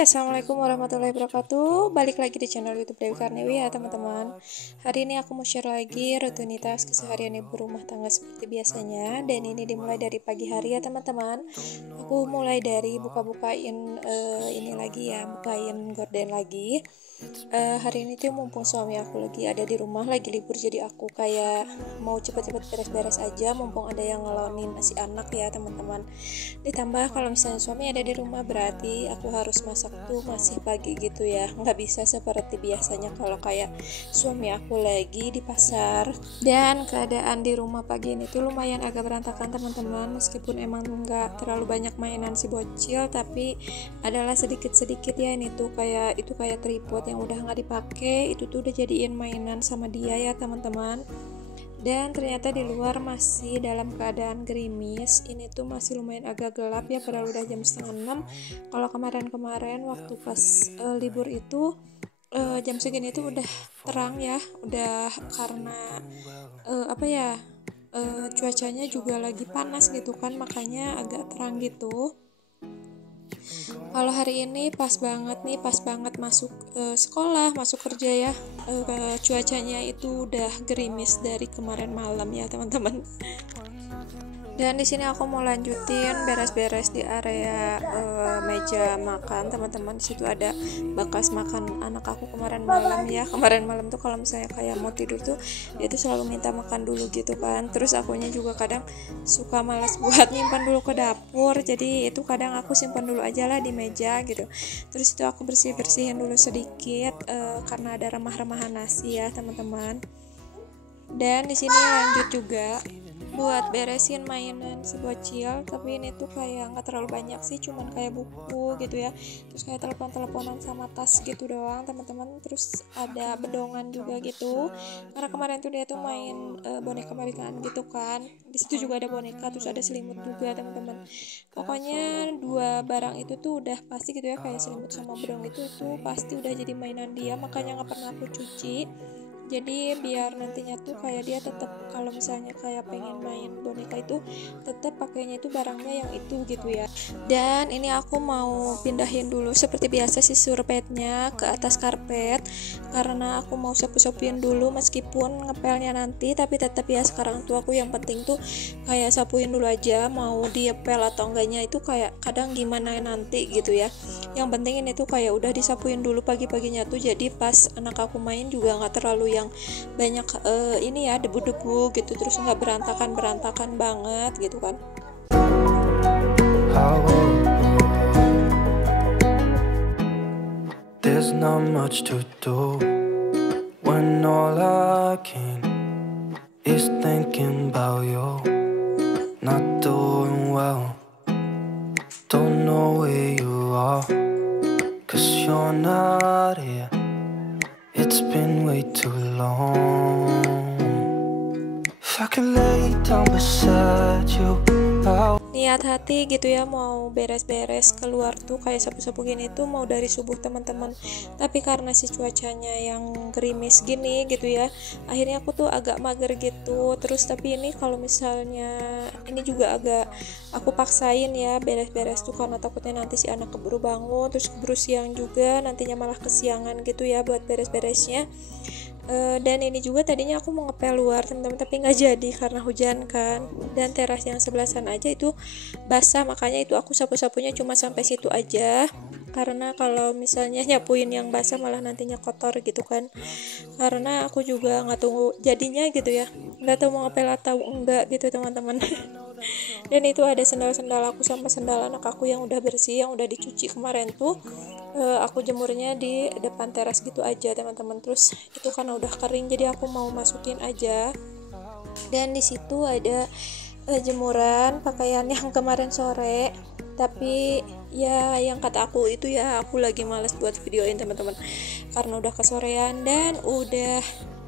Hai, assalamualaikum warahmatullahi wabarakatuh. Balik lagi di channel YouTube Dewi Karnewi ya teman-teman. Hari ini aku mau share lagi rutinitas keseharian ibu rumah tangga seperti biasanya. Dan ini dimulai dari pagi hari ya teman-teman. Aku mulai dari buka-bukain ini lagi ya, bukain gorden lagi. Hari ini tuh mumpung suami aku lagi ada di rumah, lagi libur, jadi aku kayak mau cepet-cepet beres-beres aja mumpung ada yang ngelonin si anak ya teman-teman. Ditambah kalau misalnya suami ada di rumah berarti aku harus masak tuh masih pagi gitu ya, nggak bisa seperti biasanya kalau kayak suami aku lagi di pasar. Dan keadaan di rumah pagi ini tuh lumayan agak berantakan teman-teman, meskipun emang nggak terlalu banyak mainan si bocil, tapi adalah sedikit-sedikit ya. Ini tuh kayak tripod yang udah nggak dipakai, itu tuh udah jadiin mainan sama dia ya teman-teman. Dan ternyata di luar masih dalam keadaan gerimis. Ini tuh masih lumayan agak gelap ya, padahal udah jam setengah 6. Kalau kemarin-kemarin waktu pas libur itu jam segini tuh udah terang ya, udah karena cuacanya juga lagi panas gitu kan, makanya agak terang gitu. Kalau hari ini pas banget masuk sekolah, masuk kerja ya. Cuacanya itu udah gerimis dari kemarin malam ya teman-teman. Dan di sini aku mau lanjutin beres-beres di area meja makan teman-teman. Di situ ada bekas makan anak aku kemarin malam ya. Kemarin malam tuh kalau misalnya kayak mau tidur tuh dia tuh selalu minta makan dulu gitu kan. Terus akunya juga kadang suka malas buat nyimpan dulu ke dapur. Jadi itu kadang aku simpan dulu aja lah di meja gitu. Terus itu aku bersihin dulu sedikit karena ada remah-remahan nasi ya teman-teman. Dan di sini lanjut juga buat beresin mainan si bocil, tapi ini tuh kayak nggak terlalu banyak sih, cuman kayak buku gitu ya, terus kayak telepon-teleponan sama tas gitu doang teman-teman. Terus ada bedongan juga gitu, karena kemarin tuh dia tuh main boneka-bonekaan gitu kan, di situ juga ada boneka, terus ada selimut juga teman-teman. Pokoknya dua barang itu tuh udah pasti gitu ya, kayak selimut sama bedong itu pasti udah jadi mainan dia, makanya nggak pernah aku cuci. Jadi biar nantinya tuh kayak dia tetap kalau misalnya kayak pengen main boneka itu tetap pakainya itu barangnya yang itu gitu ya. Dan ini aku mau pindahin dulu seperti biasa si surpetnya ke atas karpet, karena aku mau sapu-sapuin dulu meskipun ngepelnya nanti, tapi tetap ya sekarang tuh aku yang penting tuh kayak sapuin dulu aja, mau diepel atau enggaknya itu kayak kadang gimana nanti gitu ya. Yang penting ini tuh kayak udah disapuin dulu pagi-paginya tuh, jadi pas anak aku main juga nggak terlalu yang banyak ini ya debu-debu gitu, terus nggak berantakan banget gitu kan. There's not much to do when all I can is thinking about you. Not doing well, don't know where you are, 'cause you're not here. It's been way too long. If I could lay down beside you, niat hati gitu ya mau beres-beres keluar tuh kayak sapu-sapu gini tuh mau dari subuh teman-teman, tapi karena si cuacanya yang gerimis gini gitu ya, akhirnya aku tuh agak mager gitu. Terus tapi ini kalau misalnya ini juga agak aku paksain ya beres-beres tuh, karena takutnya nanti si anak keburu bangun, terus keburu siang juga, nantinya malah kesiangan gitu ya buat beres-beresnya. Dan ini juga tadinya aku mau ngepel luar teman-teman, tapi nggak jadi karena hujan kan. Dan teras yang sebelah sana aja itu basah, makanya itu aku sapu-sapunya cuma sampai situ aja, karena kalau misalnya nyapuin yang basah malah nantinya kotor gitu kan. Karena aku juga nggak tunggu jadinya gitu ya, nggak tahu mau ngepel atau enggak gitu teman-teman. Dan itu ada sendal-sendal aku sama sendal anak aku yang udah bersih, yang udah dicuci kemarin tuh. Aku jemurnya di depan teras gitu aja teman-teman. Terus itu karena udah kering jadi aku mau masukin aja. Dan di situ ada jemuran pakaian yang kemarin sore, tapi ya yang kata aku itu ya aku lagi males buat videoin teman-teman karena udah kesorean dan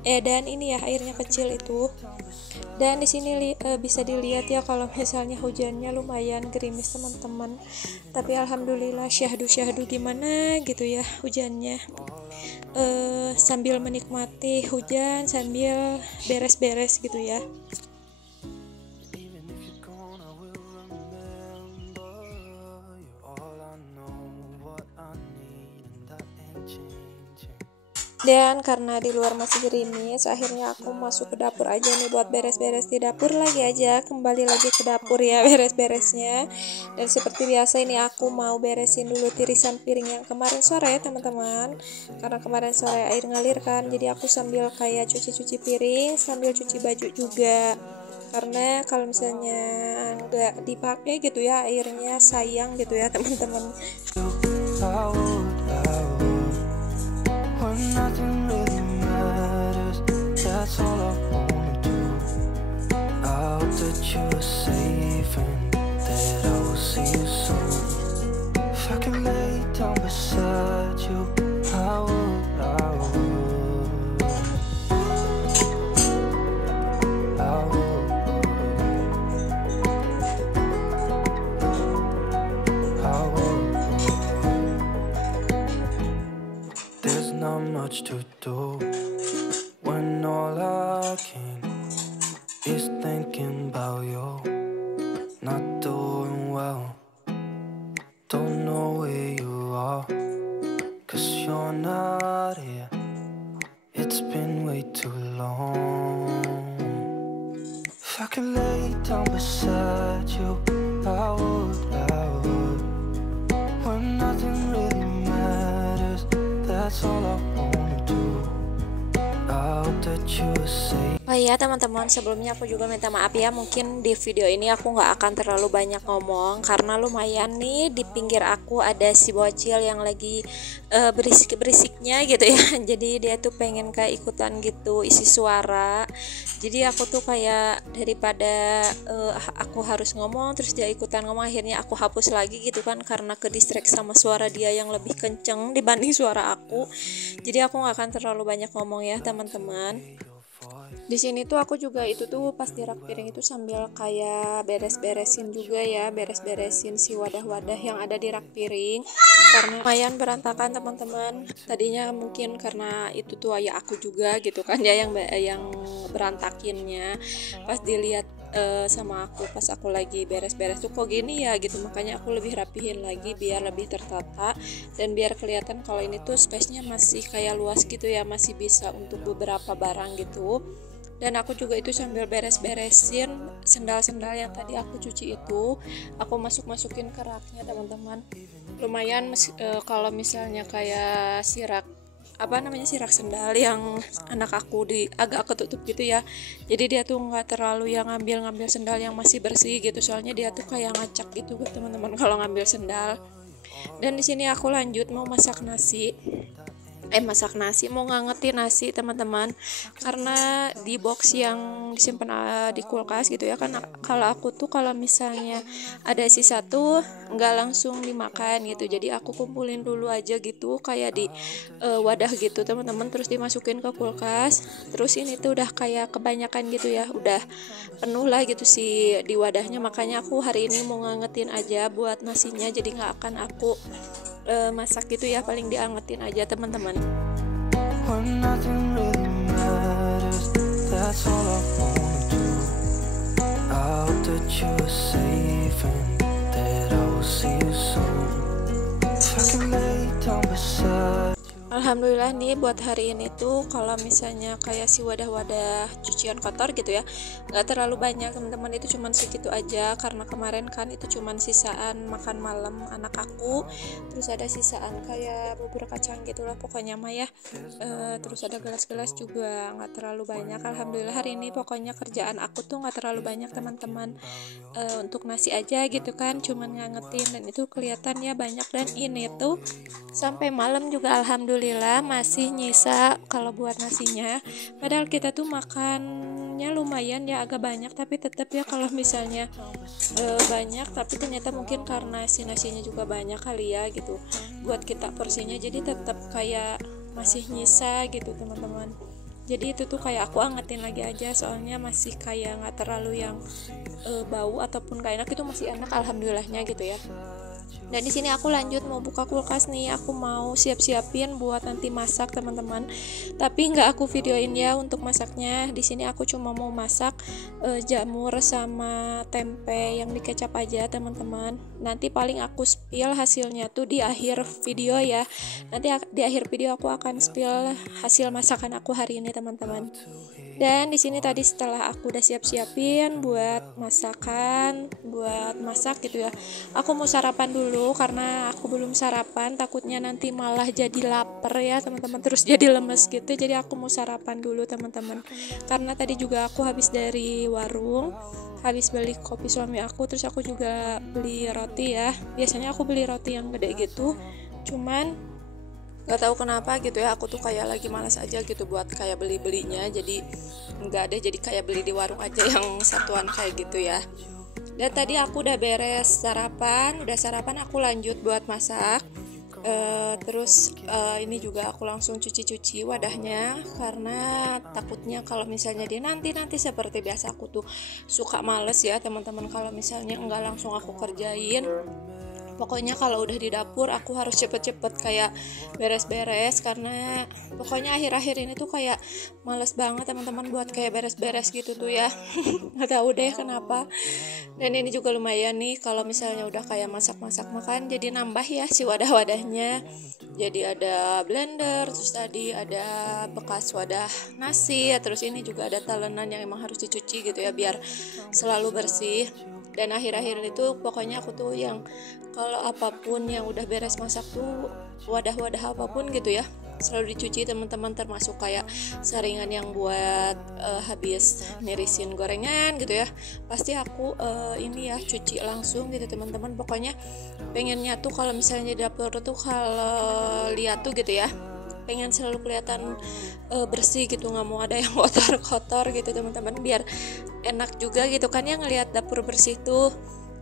dan ini ya airnya kecil itu. Dan di sini bisa dilihat ya kalau misalnya hujannya lumayan gerimis teman-teman, tapi alhamdulillah syahdu gimana gitu ya hujannya. Sambil menikmati hujan sambil beres-beres gitu ya. Dan karena di luar masih gerimis, akhirnya aku masuk ke dapur aja nih buat beres-beres di dapur lagi aja. Kembali lagi ke dapur ya beres-beresnya. Dan seperti biasa ini aku mau beresin dulu tirisan piring yang kemarin sore teman-teman. Karena kemarin sore air ngalir kan, jadi aku sambil kayak cuci-cuci piring, sambil cuci baju juga. Karena kalau misalnya nggak dipakai gitu ya airnya sayang gitu ya teman-teman. When nothing really matters, that's all I wanna do. I hope that you're safe and that I will see you soon. If I can lay down beside you, I would, I would, I would, I would. There's not much to do when all I can is thinking about you. Not doing well, don't know where you are, 'cause you're not here. It's been way too long. If I could lay down beside you, I would, I would. When nothing really matters, that's all I wanna do. I hope that you're safe. Oh iya teman-teman, sebelumnya aku juga minta maaf ya, mungkin di video ini aku nggak akan terlalu banyak ngomong karena lumayan nih di pinggir aku ada si bocil yang lagi berisik-berisiknya gitu ya. Jadi dia tuh pengen kayak ikutan gitu isi suara. Jadi aku tuh kayak daripada aku harus ngomong terus dia ikutan ngomong, akhirnya aku hapus lagi gitu kan karena ke distract sama suara dia yang lebih kenceng dibanding suara aku. Jadi aku nggak akan terlalu banyak ngomong ya teman-teman. Di sini tuh aku juga itu tuh pas di rak piring itu sambil kayak beres-beresin juga ya, beres-beresin si wadah-wadah yang ada di rak piring karena lumayan berantakan teman-teman. Tadinya mungkin karena itu tuh ayah aku juga gitu kan ya yang berantakinnya. Pas dilihat sama aku pas aku lagi beres-beres tuh kok gini ya gitu, makanya aku lebih rapihin lagi biar lebih tertata dan biar kelihatan kalau ini tuh space-nya masih kayak luas gitu ya, masih bisa untuk beberapa barang gitu. Dan aku juga itu sambil beres-beresin sendal-sendal yang tadi aku cuci itu, aku masukin ke raknya teman-teman. Lumayan kalau misalnya kayak sirak sirak sendal yang anak aku agak ketutup gitu ya, jadi dia tuh nggak terlalu yang ngambil sendal yang masih bersih gitu, soalnya dia tuh kayak ngacak gitu teman-teman kalau ngambil sendal. Dan di sini aku lanjut mau masak nasi, mau ngangetin nasi teman-teman, karena di box yang disimpan di kulkas gitu ya kan, kalau aku tuh kalau misalnya ada sisa tuh nggak langsung dimakan gitu, jadi aku kumpulin dulu aja gitu kayak di wadah gitu teman-teman, terus dimasukin ke kulkas. Terus ini tuh udah kayak kebanyakan gitu ya, udah penuh lah gitu sih di wadahnya, makanya aku hari ini mau ngangetin aja buat nasinya, jadi nggak akan aku masak gitu ya, paling diangetin aja teman-teman. When nothing really matters, that's all I wanna do. I hope that you're safe and that I will see you soon. If I can lay down beside. Alhamdulillah nih buat hari ini tuh kalau misalnya kayak si wadah-wadah cucian kotor gitu ya nggak terlalu banyak teman-teman, itu cuman segitu aja karena kemarin kan itu cuman sisaan makan malam anak aku, terus ada sisaan kayak bubur kacang gitulah pokoknya mah ya. Terus ada gelas-gelas juga, nggak terlalu banyak. Alhamdulillah hari ini pokoknya kerjaan aku tuh nggak terlalu banyak teman-teman, untuk nasi aja gitu kan, cuman ngangetin dan itu kelihatannya banyak. Dan ini tuh sampai malam juga alhamdulillah masih nyisa kalau buat nasinya, padahal kita tuh makannya lumayan ya, agak banyak, tapi tetap ya kalau misalnya banyak tapi ternyata mungkin karena si nasinya juga banyak kali ya gitu buat kita porsinya, jadi tetap kayak masih nyisa gitu teman-teman. Jadi itu tuh kayak aku angetin lagi aja, soalnya masih kayak nggak terlalu yang bau ataupun gak enak, itu masih enak alhamdulillahnya gitu ya. Dan di sini aku lanjut mau buka kulkas nih, aku mau siap-siapin buat nanti masak teman-teman. Tapi nggak aku videoin ya untuk masaknya. Di sini aku cuma mau masak jamur sama tempe yang dikecap aja teman-teman. Nanti paling aku spill hasilnya tuh di akhir video ya. Nanti di akhir video aku akan spill hasil masakan aku hari ini teman-teman. Dan di sini tadi setelah aku udah siap-siapin buat masakan, buat masak gitu ya, aku mau sarapan dulu karena aku belum sarapan, takutnya nanti malah jadi lapar ya teman-teman, terus jadi lemes gitu. Jadi aku mau sarapan dulu teman-teman, karena tadi juga aku habis dari warung, habis beli kopi suami aku, terus aku juga beli roti ya. Biasanya aku beli roti yang gede gitu, cuman nggak tahu kenapa gitu ya, aku tuh kayak lagi malas aja gitu buat kayak belinya, jadi nggak ada, jadi kayak beli di warung aja yang satuan kayak gitu ya. Dan tadi aku udah beres sarapan, aku lanjut buat masak. Terus ini juga aku langsung cuci wadahnya, karena takutnya kalau misalnya dia nanti seperti biasa aku tuh suka males ya teman-teman, kalau misalnya nggak langsung aku kerjain. Pokoknya kalau udah di dapur aku harus cepet-cepet kayak beres-beres, karena pokoknya akhir-akhir ini tuh kayak males banget teman-teman buat kayak beres-beres gitu tuh ya. Nggak tahu deh kenapa. Dan ini juga lumayan nih kalau misalnya udah kayak masak-masak makan, jadi nambah ya si wadah-wadahnya. Jadi ada blender, terus tadi ada bekas wadah nasi ya, terus ini juga ada talenan yang emang harus dicuci gitu ya biar selalu bersih. Dan akhir-akhir itu pokoknya aku tuh yang kalau apapun yang udah beres masak tuh, wadah-wadah apapun gitu ya, selalu dicuci teman-teman, termasuk kayak saringan yang buat habis nirisin gorengan gitu ya, pasti aku ini ya cuci langsung gitu teman-teman. Pokoknya pengennya tuh kalau misalnya di dapur tuh kalau lihat tuh gitu ya, pengen selalu kelihatan bersih gitu, nggak mau ada yang kotor-kotor gitu teman-teman, biar enak juga gitu kan ya ngelihat dapur bersih tuh.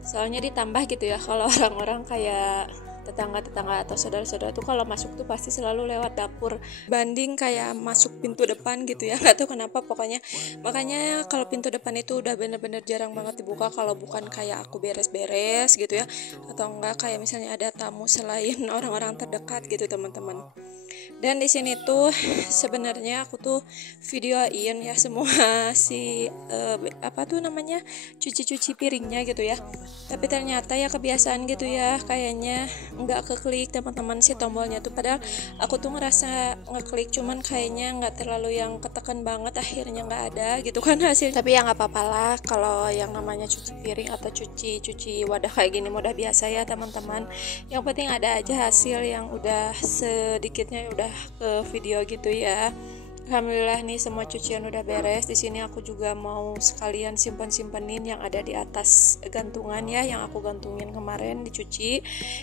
Soalnya ditambah gitu ya, kalau orang-orang kayak tetangga-tetangga atau saudara-saudara tuh kalau masuk tuh pasti selalu lewat dapur, banding kayak masuk pintu depan gitu ya, nggak tahu kenapa pokoknya. Makanya kalau pintu depan itu udah bener-bener jarang banget dibuka kalau bukan kayak aku beres-beres gitu ya, atau enggak kayak misalnya ada tamu selain orang-orang terdekat gitu teman-teman. Dan di sini tuh sebenarnya aku tuh videoin ya semua si apa tuh namanya, cuci piringnya gitu ya. Tapi ternyata ya kebiasaan gitu ya, kayaknya nggak keklik teman-teman si tombolnya tuh. Padahal aku tuh ngerasa ngeklik, cuman kayaknya nggak terlalu yang ketekan banget, akhirnya nggak ada gitu kan hasil. Tapi ya nggak apa-apa lah, kalau yang namanya cuci piring atau cuci wadah kayak gini udah biasa ya teman-teman. Yang penting ada aja hasil yang udah sedikitnya udah ke video gitu ya. Alhamdulillah nih semua cucian udah beres. Di sini aku juga mau sekalian simpen-simpenin yang ada di atas gantungan ya, yang aku gantungin kemarin dicuci.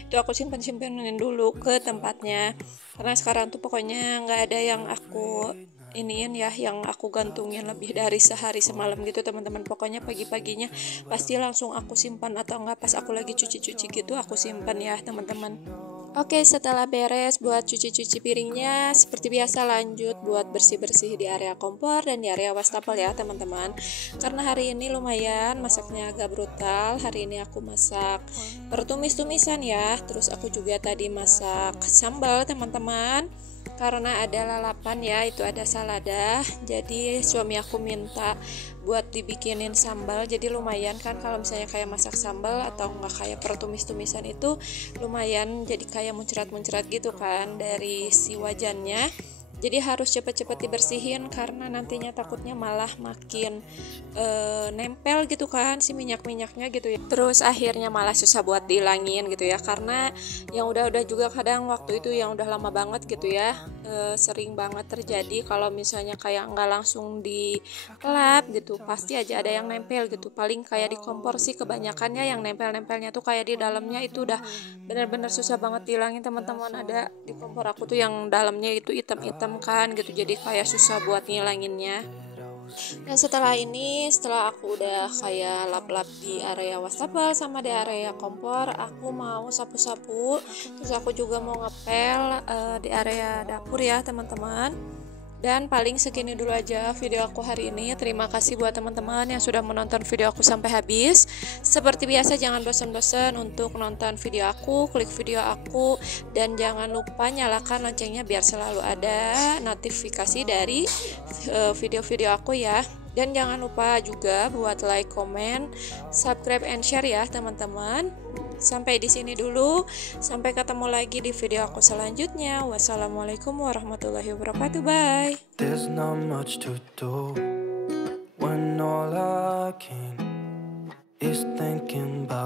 Itu aku simpen-simpenin dulu ke tempatnya. Karena sekarang tuh pokoknya nggak ada yang aku iniin ya, yang aku gantungin lebih dari sehari semalam gitu teman-teman. Pokoknya pagi-paginya pasti langsung aku simpan, atau enggak pas aku lagi cuci-cuci gitu aku simpan ya teman-teman. Oke, setelah beres buat cuci-cuci piringnya, seperti biasa lanjut buat bersih-bersih di area kompor dan di area wastafel ya teman-teman. Karena hari ini lumayan masaknya agak brutal. Hari ini aku masak pertumis-tumisan ya. Terus aku juga tadi masak sambal teman-teman. Karena ada lalapan ya, itu ada salada. Jadi suami aku minta buat dibikinin sambal. Jadi lumayan kan kalau misalnya kayak masak sambal atau enggak kayak pertumis-tumisan itu lumayan jadi kayak muncrat-muncrat gitu kan dari si wajannya. Jadi harus cepet-cepet dibersihin karena nantinya takutnya malah makin nempel gitu kan si minyak-minyaknya gitu ya. Terus akhirnya malah susah buat dihilangin gitu ya, karena yang udah juga kadang waktu itu yang udah lama banget gitu ya, sering banget terjadi kalau misalnya kayak nggak langsung dilap gitu, pasti aja ada yang nempel gitu. Paling kayak di kompor sih kebanyakannya yang nempel-nempelnya tuh kayak di dalamnya itu udah benar-benar susah banget dihilangin teman-teman. Ada di kompor aku tuh yang dalamnya itu hitam-hitam kan gitu, jadi kayak susah buat ngilanginnya. Dan setelah aku udah kayak lap-lap di area wastafel sama di area kompor, aku mau sapu-sapu. Terus aku juga mau ngepel di area dapur ya teman-teman. Dan paling segini dulu aja video aku hari ini. Terima kasih buat teman-teman yang sudah menonton video aku sampai habis. Seperti biasa, jangan bosan-bosan untuk nonton video aku, klik video aku, dan jangan lupa nyalakan loncengnya biar selalu ada notifikasi dari video-video aku ya. Dan jangan lupa juga buat like, comment, subscribe, and share ya teman-teman. Sampai di sini dulu. Sampai ketemu lagi di video aku selanjutnya. Wassalamualaikum warahmatullahi wabarakatuh. Bye. There's not much to do when all I can is thinking about